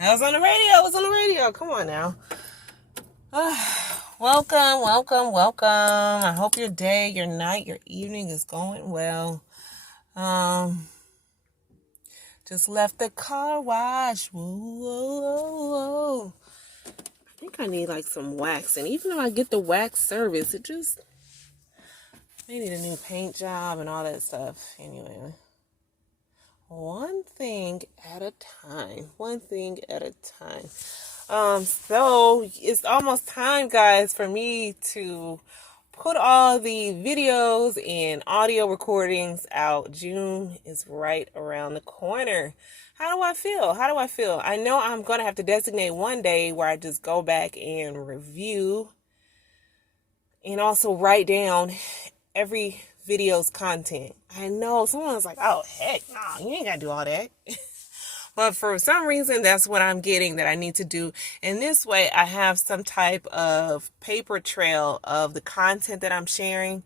I was on the radio. I was on the radio. Come on now. Welcome, welcome, welcome. I hope your day, your night, your evening is going well. Just left the car wash. Whoa, whoa, whoa, whoa. I think I need like some wax. And even though I get the wax service, they need a new paint job and all that stuff. Anyway, one thing at a time. One thing at a time. So it's almost time, guys, for me to put all the videos and audio recordings out. June is right around the corner. How do I feel? How do I feel? I know I'm going to have to designate one day where I just go back and review and also write down every video's content. I know someone's like, oh, heck, no, you ain't got to do all that. But for some reason, that's what I'm getting that I need to do. And this way, I have some type of paper trail of the content that I'm sharing.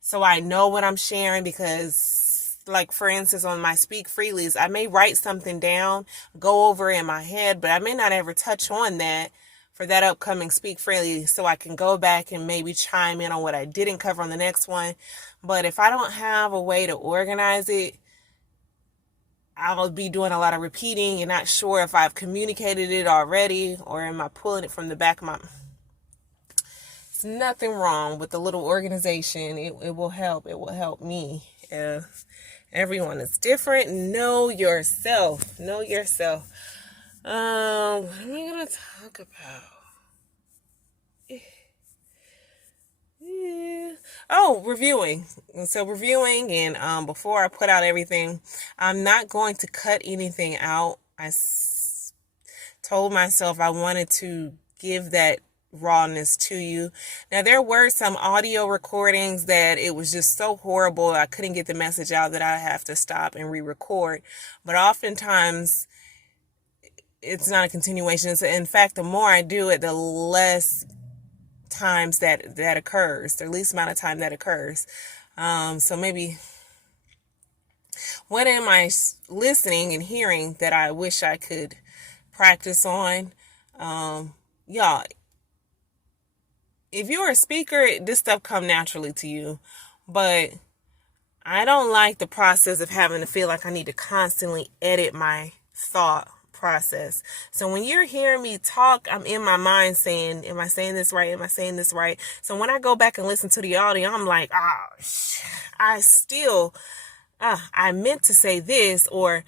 So I know what I'm sharing because, like, for instance, on my Speak Freely's, I may write something down, go over in my head, but I may not ever touch on that for that upcoming Speak Freely. So I can go back and maybe chime in on what I didn't cover on the next one. But if I don't have a way to organize it, I'll be doing a lot of repeating and not sure if I've communicated it already or am I pulling it from the back of my... There's nothing wrong with the little organization. It will help. It will help me. Everyone is different. Know yourself. Know yourself. What am I going to talk about? Oh, reviewing. So reviewing, and before I put out everything, I'm not going to cut anything out. I told myself I wanted to give that rawness to you. Now, there were some audio recordings that it was just so horrible I couldn't get the message out that I have to stop and re-record. But oftentimes, it's not a continuation. In fact, the more I do it, the less times that occurs, the least amount of time that occurs. So maybe, what am I listening and hearing that I wish I could practice on? Y'all, if you're a speaker, this stuff come naturally to you, but I don't like the process of having to feel like I need to constantly edit my thought process. So when you're hearing me talk, I'm in my mind saying, am I saying this right? Am I saying this right? So when I go back and listen to the audio, I'm like, I meant to say this, or,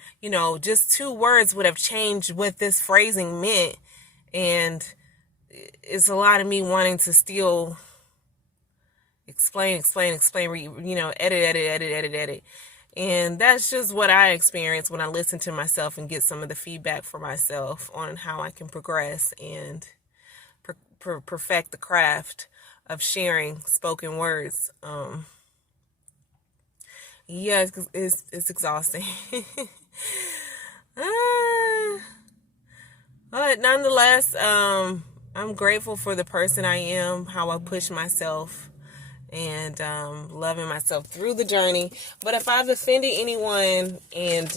just two words would have changed what this phrasing meant. And it's a lot of me wanting to still explain, edit. And that's just what I experience when I listen to myself and get some of the feedback for myself on how I can progress and perfect the craft of sharing spoken words. Yeah, it's exhausting. But nonetheless, I'm grateful for the person I am, how I push myself, and loving myself through the journey. But if I've offended anyone, and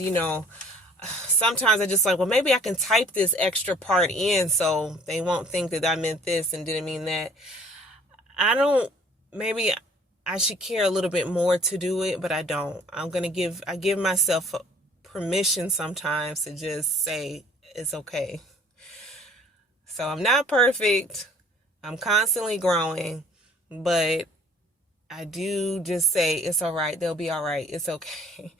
sometimes I just like, well, maybe I can type this extra part in so they won't think that I meant this and didn't mean that. Maybe I should care a little bit more to do it, but I don't. I give myself permission sometimes to just say it's okay. So I'm not perfect. I'm constantly growing, but I do just say it's all right. They'll be all right. It's okay.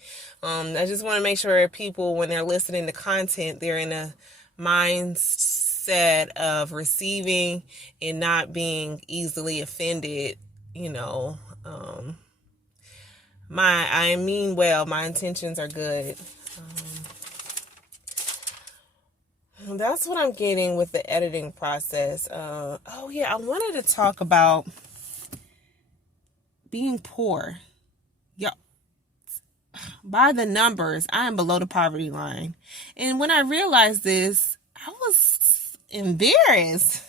I just want to make sure people, when they're listening to content, they're in a mindset of receiving and not being easily offended. I mean well. My intentions are good. That's what I'm getting with the editing process. I wanted to talk about being poor. Yeah, by the numbers, I am below the poverty line. And when I realized this, I was embarrassed.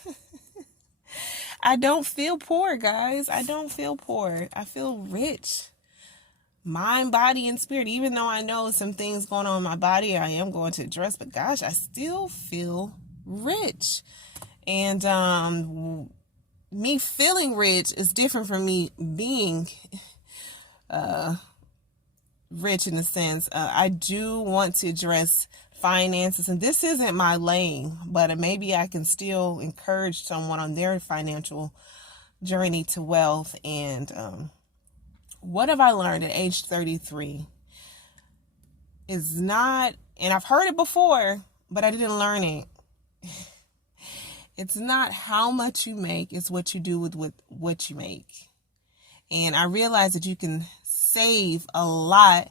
I don't feel poor, guys. I don't feel poor. I feel rich. mind, body, and spirit. Even though I know some things going on in my body, I am going to address, but gosh, I still feel rich. And me feeling rich is different from me being rich in a sense. I do want to address finances, and this isn't my lane, but maybe I can still encourage someone on their financial journey to wealth. And what have I learned at age 33 is not, and I've heard it before, but I didn't learn it. It's not how much you make, it's what you do with what you make. And I realized that you can save a lot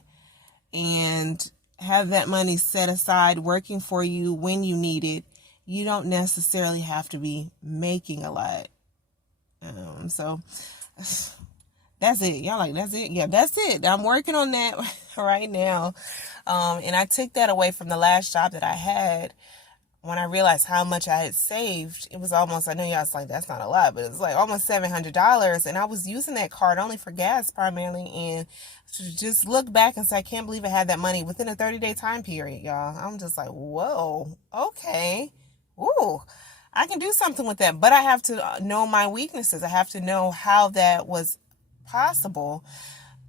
and have that money set aside working for you when you need it. You don't necessarily have to be making a lot. So that's it. Y'all like, that's it? Yeah, that's it. I'm working on that right now. And I took that away from the last job that I had. When I realized how much I had saved, it was almost, I know y'all was like, that's not a lot, but it was like almost $700. And I was using that card only for gas primarily. And to just look back and say, I can't believe I had that money within a 30-day time period, y'all. I'm just like, whoa, okay. Ooh, I can do something with that. But I have to know my weaknesses. I have to know how that was possible.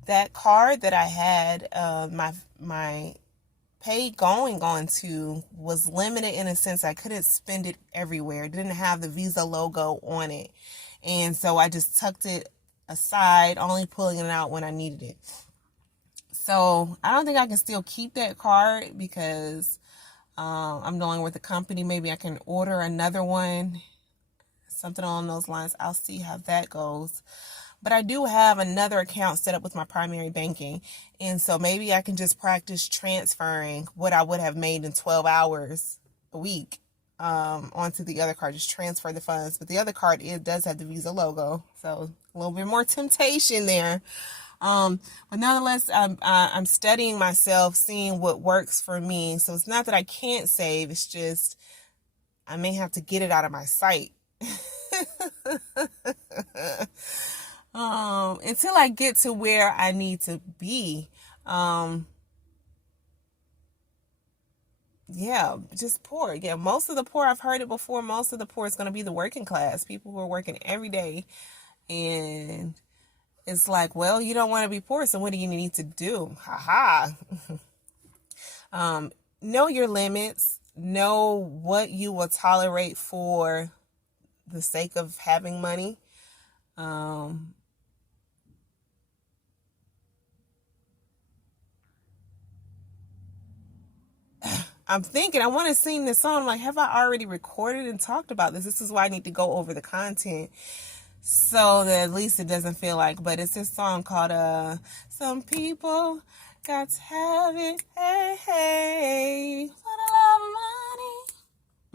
That card that I had, my paid going on to was limited in a sense. I couldn't spend it everywhere. It didn't have the Visa logo on it. And so I just tucked it aside, only pulling it out when I needed it. So I don't think I can still keep that card because I'm no longer with the company. Maybe I can order another one, something along those lines. I'll see how that goes. But I do have another account set up with my primary banking. And so maybe I can just practice transferring what I would have made in 12 hours a week onto the other card. Just transfer the funds. But the other card, it does have the Visa logo. So a little bit more temptation there. But nonetheless, I'm studying myself, seeing what works for me. So it's not that I can't save. It's just I may have to get it out of my sight. Until I get to where I need to be. Yeah, just poor. Yeah, most of the poor, I've heard it before, most of the poor is going to be the working class, people who are working every day. And it's like, well, you don't want to be poor, so what do you need to do? Ha ha. Know your limits. Know what you will tolerate for the sake of having money. I'm thinking, I want to sing this song. I'm like, have I already recorded and talked about this? This is why I need to go over the content so that at least it doesn't feel like, but it's this song called, Some People Got to Have It, Hey, Hey, for the love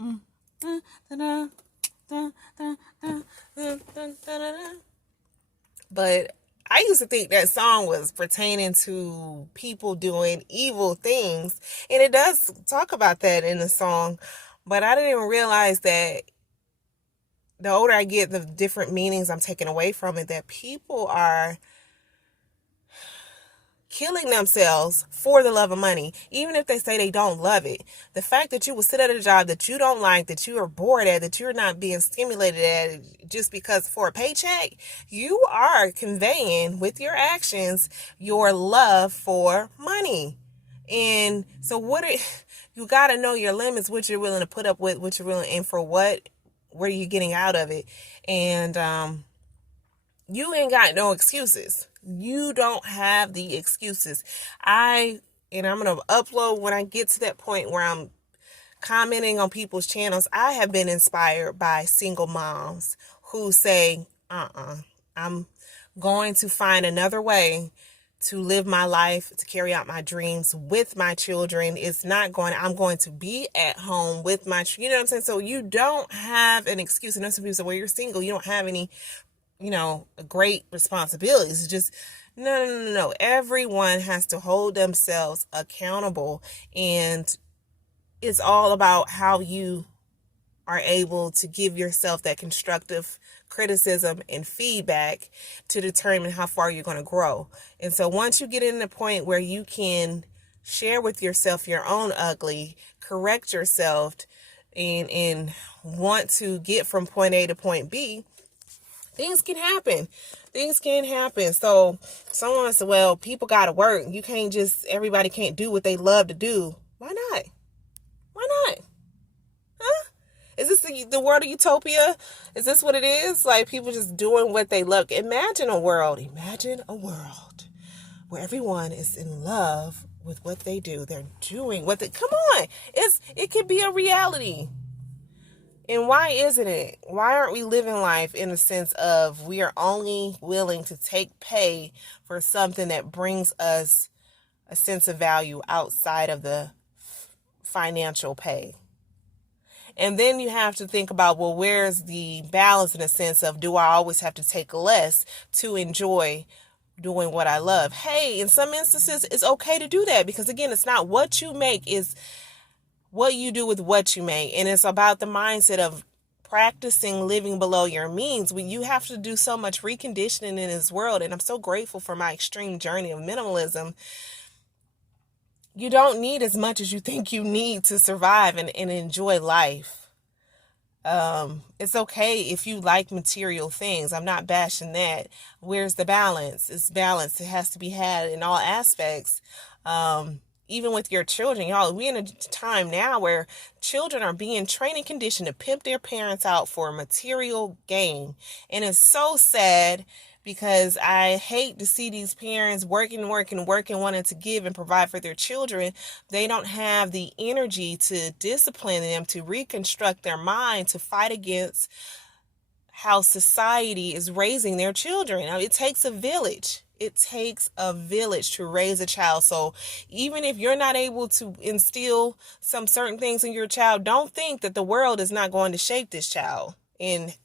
of money. But I used to think that song was pertaining to people doing evil things. And it does talk about that in the song. But I didn't even realize that the older I get, the different meanings I'm taking away from it, that people are killing themselves for the love of money, even if they say they don't love it. The fact that you will sit at a job that you don't like, that you are bored at, that you're not being stimulated at just because for a paycheck, you are conveying with your actions your love for money. And so you got to know your limits, what you're willing to put up with, what you're willing, and for what are you getting out of it. And you ain't got no excuses. You don't have the excuses. I'm going to upload when I get to that point where I'm commenting on people's channels. I have been inspired by single moms who say, I'm going to find another way to live my life, to carry out my dreams with my children. I'm going to be at home with my, you know what I'm saying? So you don't have an excuse. And some people say, well, you're single. You don't have any great responsibilities. It's just, no. Everyone has to hold themselves accountable. And it's all about how you are able to give yourself that constructive criticism and feedback to determine how far you're going to grow. And so once you get in the point where you can share with yourself your own ugly, correct yourself, and want to get from point A to point B, things can happen. Things can happen. So someone said, well, people got to work. You can't just, everybody can't do what they love to do. Why not? Why not? Huh? Is this the world of utopia? Is this what it is? Like people just doing what they love. Imagine a world where everyone is in love with what they do. They're doing what they, come on. It could be a reality. And why isn't it? Why aren't we living life in a sense of we are only willing to take pay for something that brings us a sense of value outside of the financial pay? And then you have to think about, well, where's the balance in a sense of, do I always have to take less to enjoy doing what I love? Hey, in some instances, it's okay to do that because, again, it's not what you make, is what you do with what you make. And it's about the mindset of practicing living below your means. When you have to do so much reconditioning in this world, and I'm so grateful for my extreme journey of minimalism. You don't need as much as you think you need to survive and enjoy life. It's okay if you like material things. I'm not bashing that. Where's the balance? It's balance. It has to be had in all aspects. Even with your children, y'all, we're in a time now where children are being trained and conditioned to pimp their parents out for material gain. And it's so sad because I hate to see these parents working, wanting to give and provide for their children. They don't have the energy to discipline them, to reconstruct their mind, to fight against how society is raising their children. Now, it takes a village. It takes a village to raise a child. So even if you're not able to instill some certain things in your child, don't think that the world is not going to shape this child and,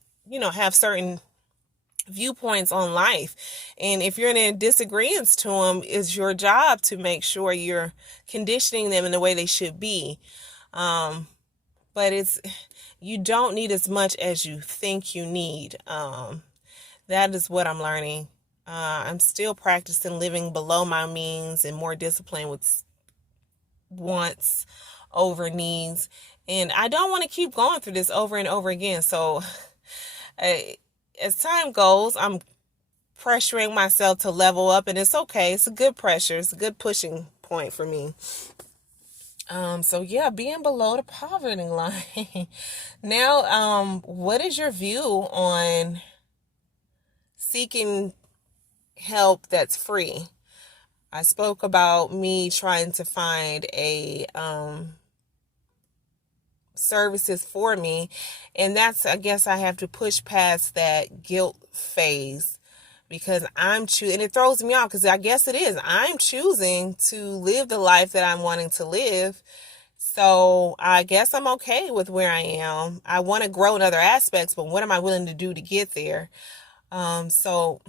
have certain viewpoints on life. And if you're in disagreement to them, it's your job to make sure you're conditioning them in the way they should be. But you don't need as much as you think you need. That is what I'm learning. I'm still practicing living below my means and more disciplined with wants over needs. And I don't want to keep going through this over and over again. So as time goes, I'm pressuring myself to level up, and it's okay. It's a good pressure. It's a good pushing point for me. So yeah, being below the poverty line. Now, what is your view on seeking help that's free? I spoke about me trying to find a services for me, and I guess I have to push past that guilt phase because and it throws me off because I guess it is. I'm choosing to live the life that I'm wanting to live. So I guess I'm okay with where I am. I want to grow in other aspects, but what am I willing to do to get there? So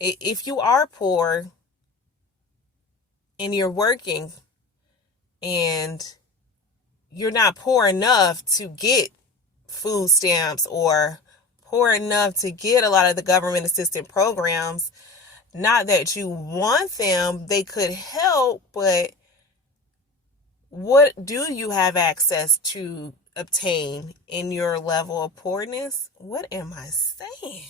if you are poor and you're working and you're not poor enough to get food stamps or poor enough to get a lot of the government assistance programs, not that you want them, they could help, but what do you have access to obtain in your level of poorness? What am I saying?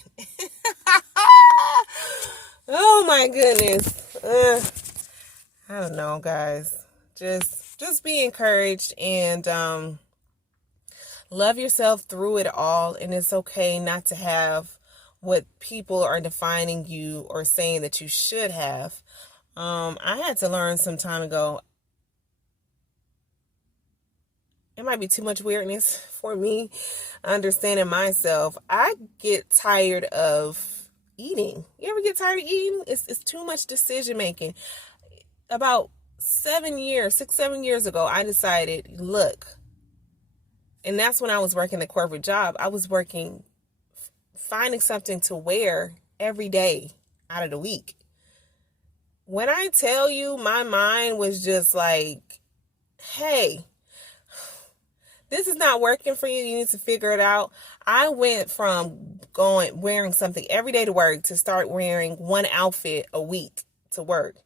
Oh my goodness. I don't know, guys. Just be encouraged and love yourself through it all. And it's okay not to have what people are defining you or saying that you should have. I had to learn some time ago. It might be too much weirdness for me understanding myself. I get tired of eating. You ever get tired of eating? It's too much decision making. About 7 years ago, I decided, look, and that's when I was working a corporate job. I was finding something to wear every day out of the week. When I tell you, my mind was just like, hey, this is not working for you. You need to figure it out. I went from wearing something every day to work to start wearing one outfit a week to work.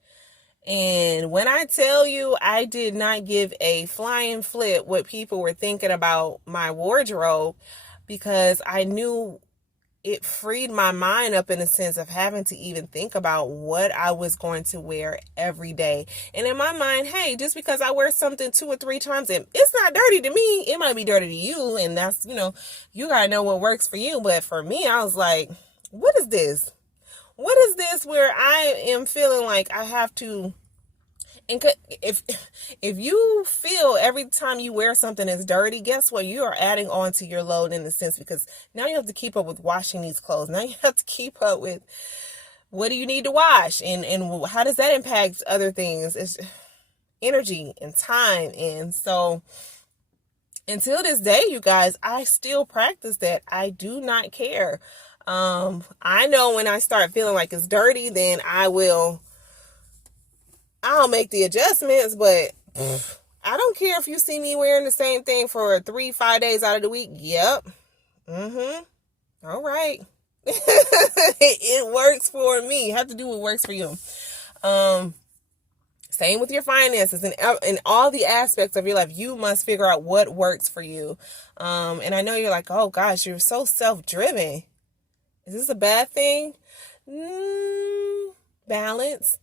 And when I tell you, I did not give a flying flip what people were thinking about my wardrobe, because I knew it freed my mind up in a sense of having to even think about what I was going to wear every day. And in my mind, hey, just because I wear something 2 or 3 times, it's not dirty to me. It might be dirty to you. And that's, you got to know what works for you. But for me, I was like, what is this? What is this where I am feeling like I have to... And if you feel every time you wear something is dirty, guess what? You are adding on to your load in a sense, because now you have to keep up with washing these clothes. Now you have to keep up with what do you need to wash, and how does that impact other things? It's energy and time. And so until this day, you guys, I still practice that. I do not care. I know when I start feeling like it's dirty, then I'll make the adjustments, but I don't care if you see me wearing the same thing for 3-5 days out of the week. Yep. All right. It works for me. You have to do what works for you. Same with your finances and in all the aspects of your life. You must figure out what works for you. And I know you're like, oh gosh, you're so self-driven. Is this a bad thing? Balance,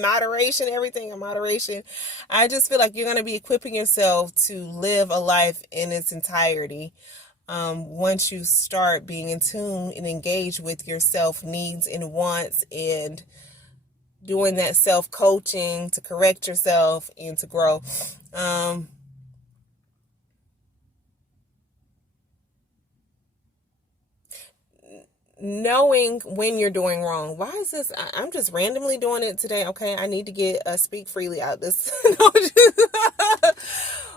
moderation, everything in moderation. I just feel like you're going to be equipping yourself to live a life in its entirety. Once you start being in tune and engage with your self needs and wants, and doing that self-coaching to correct yourself and to grow. Knowing when you're doing wrong. Why is this? I'm just randomly doing it today. Okay, I need to get Speak Freely out. This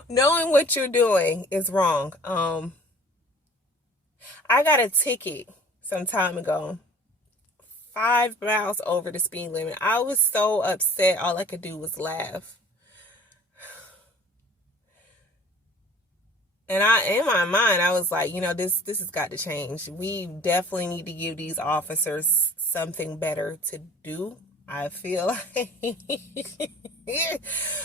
knowing what you're doing is wrong. I got a ticket some time ago, 5 miles over the speed limit. I was so upset. All I could do was laugh. And in my mind, I was like, this has got to change. We definitely need to give these officers something better to do. I feel like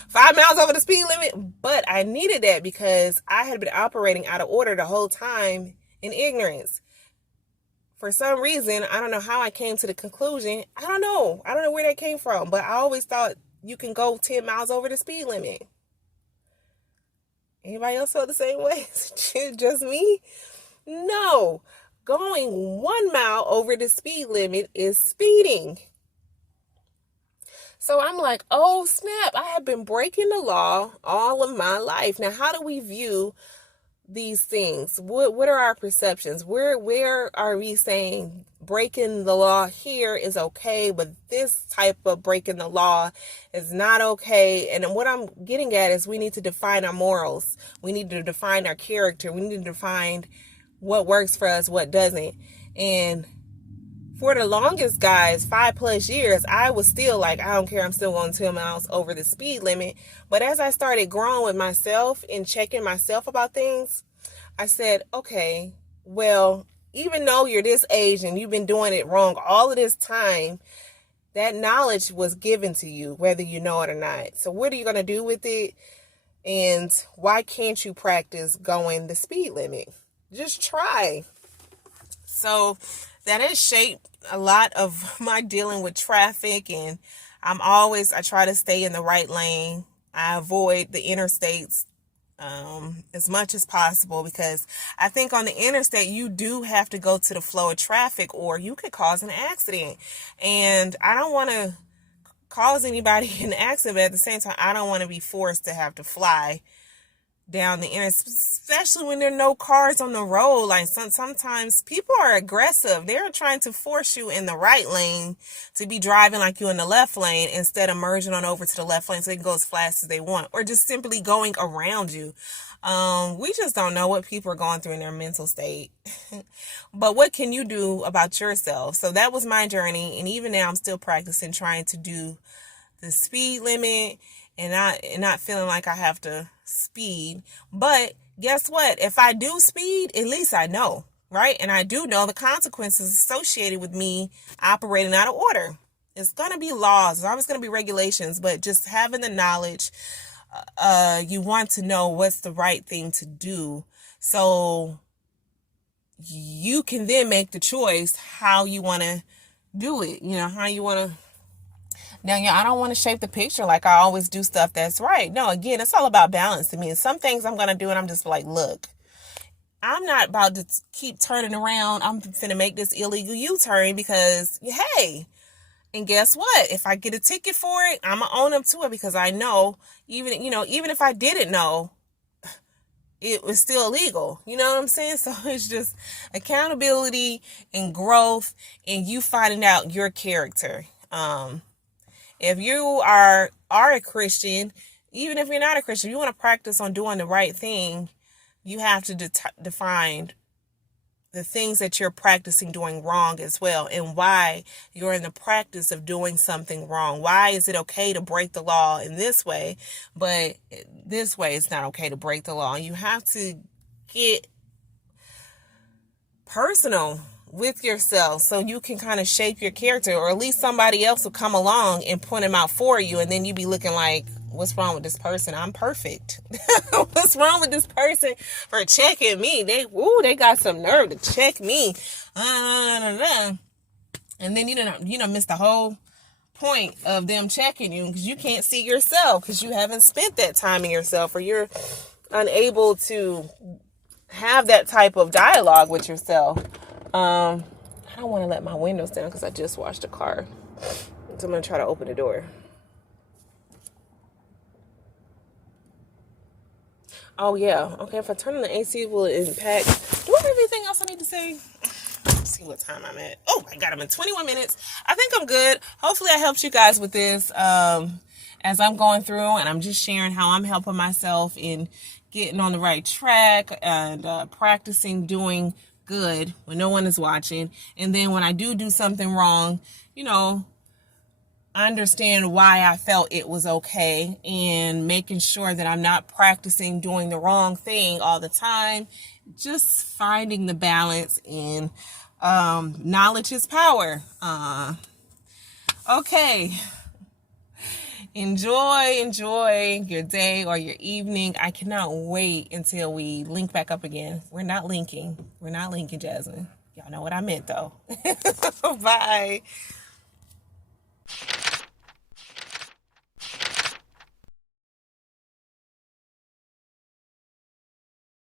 5 miles over the speed limit, but I needed that because I had been operating out of order the whole time in ignorance. For some reason, I don't know how I came to the conclusion. I don't know where that came from, but I always thought you can go 10 miles over the speed limit. Anybody else felt the same way? Just me? No. Going 1 mile over the speed limit is speeding. So I'm like, oh snap, I have been breaking the law all of my life. Now, how do we view these things? What are our perceptions? Where are we saying breaking the law here is okay, but this type of breaking the law is not okay? And what I'm getting at is we need to define our morals. We need to define our character. We need to define what works for us, what doesn't. And for the longest, guys, 5+ years, I was still like, I don't care. I'm still going 10 miles over the speed limit. But as I started growing with myself and checking myself about things, I said, okay, well, even though you're this age and you've been doing it wrong all of this time, that knowledge was given to you, whether you know it or not. So what are you going to do with it? And why can't you practice going the speed limit? Just try. So that has shaped a lot of my dealing with traffic, and I try to stay in the right lane. I avoid the interstates as much as possible, because I think on the interstate you do have to go to the flow of traffic or you could cause an accident. And I don't want to cause anybody an accident, but at the same time I don't want to be forced to have to fly down the interstate, especially when there are no cars on the road. Like sometimes people are aggressive. They're trying to force you in the right lane to be driving like you in the left lane instead of merging on over to the left lane so they can go as fast as they want, or just simply going around you. We just don't know what people are going through in their mental state. But what can you do about yourself? So that was my journey, and even now I'm still practicing trying to do the speed limit and not feeling like I have to speed. But guess what? If I do speed, at least I know, right? And I do know the consequences associated with me operating out of order. It's going to be laws. It's always going to be regulations, but just having the knowledge, you want to know what's the right thing to do. So you can then make the choice how you want to do it. You know, how you want to. Now, yeah, I don't want to shape the picture like I always do stuff that's right. No, again, it's all about balance to me. And some things I'm going to do and I'm just like, look, I'm not about to keep turning around. I'm finna make this illegal U-turn because, hey, and guess what? If I get a ticket for it, I'm going to own up to it because I know, even if I didn't know, it was still illegal. You know what I'm saying? So it's just accountability and growth and you finding out your character. If you are a Christian, even if you're not a Christian, you want to practice on doing the right thing, you have to define the things that you're practicing doing wrong as well, and why you're in the practice of doing something wrong. Why is it okay to break the law in this way, but this way it's not okay to break the law? You have to get personal with yourself so you can kind of shape your character, or at least somebody else will come along and point them out for you, and then you be looking like, what's wrong with this person? I'm perfect. What's wrong with this person for checking me? They got some nerve to check me. And then you don't miss the whole point of them checking you because you can't see yourself because you haven't spent that time in yourself, or you're unable to have that type of dialogue with yourself. I don't want to let my windows down because I just washed a car. So I'm going to try to open the door. Oh, yeah. Okay, if I turn on the AC, will it impact? Do I have anything else I need to say? Let's see what time I'm at. Oh, my God, I'm in 21 minutes. I think I'm good. Hopefully I helped you guys with this as I'm going through, and I'm just sharing how I'm helping myself in getting on the right track and practicing doing good when no one is watching. And then when I do something wrong, I understand why I felt it was okay, and making sure that I'm not practicing doing the wrong thing all the time. Just finding the balance in knowledge is power. Okay. Enjoy your day or your evening. I cannot wait until we link back up again. We're not linking, Jasmine. Y'all know what I meant though. Bye.